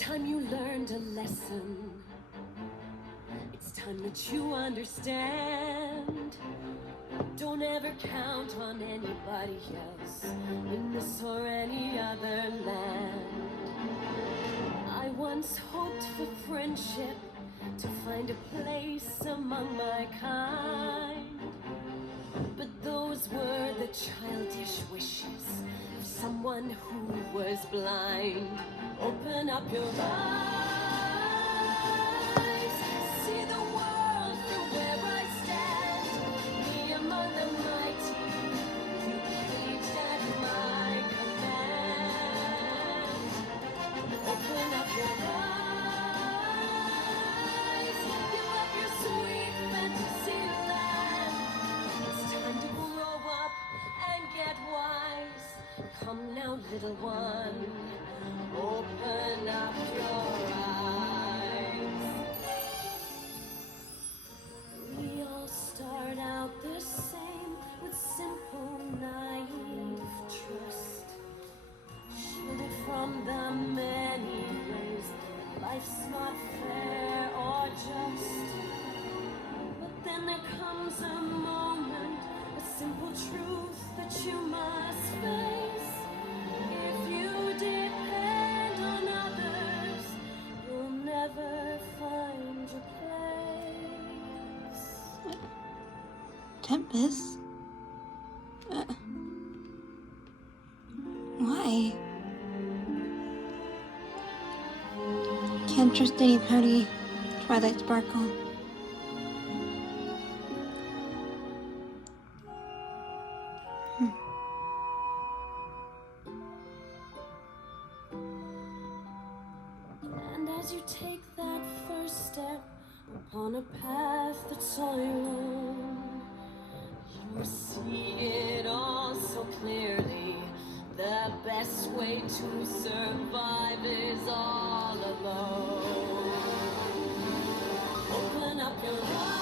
time you learned a lesson. It's time that you understand. Don't ever count on anybody else in this or any other land. I once hoped for friendship, to find a place among my kind. But those were the childish wishes of someone who was blind. Open up your eyes, see the world from where I stand. Me among the mighty, you caged at my command. Open up your eyes, give up your sweet fantasy land. It's time to grow up and get wise. Come now, little one, open up your eyes. We all start out the same, with simple, naive trust. Shielded from the many ways that life's not fair or just. But then there comes a moment, a simple truth that you must face. If you depend on others, you'll never find your place. Tempest? Why? Can't trust any pouty Twilight Sparkle. And as you take that first step upon a path that's all your own, you see it all so clearly. The best way to survive is all alone. Open up your eyes.